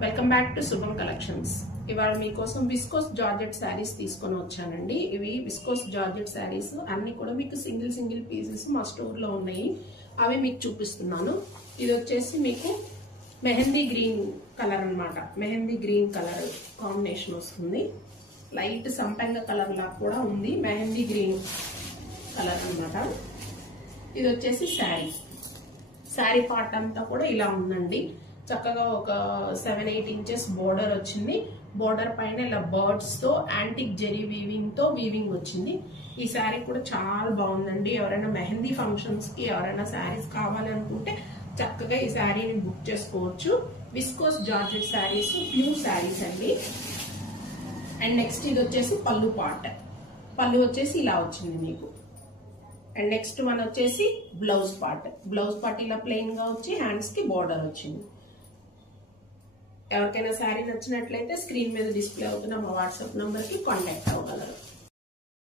Welcome back to శుభం collections. ఇవాళ మీకోసం విస్కోస్ జార్జెట్ శారీస్ తీసుకొని వచ్చానండి. ఇవి విస్కోస్ జార్జెట్ శారీస్ అన్ని కూడా మీకు సింగిల్ పీసెస్ మా స్టోర్ లో ఉన్నాయి. అవి మీకు చూపిస్తున్నాను. ఇది వచ్చేసి మీకు మెహందీ గ్రీన్ కలర్ అన్నమాట. మెహందీ గ్రీన్ కలర్ కాంబినేషన్ వస్తుంది. లైట్ సంపెంగ కలర్ లా కూడా ఉంది. మెహందీ గ్రీన్ కలర్ అన్నమాట. ఇది వచ్చేసి శారీ పార్ట్ అంతా కూడా ఇలా ఉందండి. చక్కగా ఒక 7-8 ఇంచెస్ బోర్డర్ వచ్చింది. బోర్డర్ పైన ఇలా బర్డ్స్ తో యాంటిక్ జెరీ వీవింగ్ తో వీవింగ్ వచ్చింది. ఈ శారీ కూడా చాలా బాగుందండి. ఎవరైనా మెహందీ ఫంక్షన్స్ కి ఎవరైనా శారీస్ కావాలనుకుంటే చక్కగా ఈ శారీని బుక్ చేసుకోవచ్చు. Viscose georgette saris, pure saris అండి. అండ్ నెక్స్ట్ ఇది వచ్చేసి పళ్ళు పార్ట్. పళ్ళు వచ్చేసి ఇలా వచ్చింది మీకు. అండ్ నెక్స్ట్ వన్ వచ్చేసి బ్లౌజ్ పార్ట్ ఇలా ప్లెయిన్ గా వచ్చి హ్యాండ్స్ కి బోర్డర్ వచ్చింది. ఎవరికైనా శారీ నచ్చినట్లయితే స్క్రీన్ మీద డిస్ప్లే అవుతున్న మా వాట్సాప్ నంబర్ కి కాంటాక్ట్ అవ్వగలరు.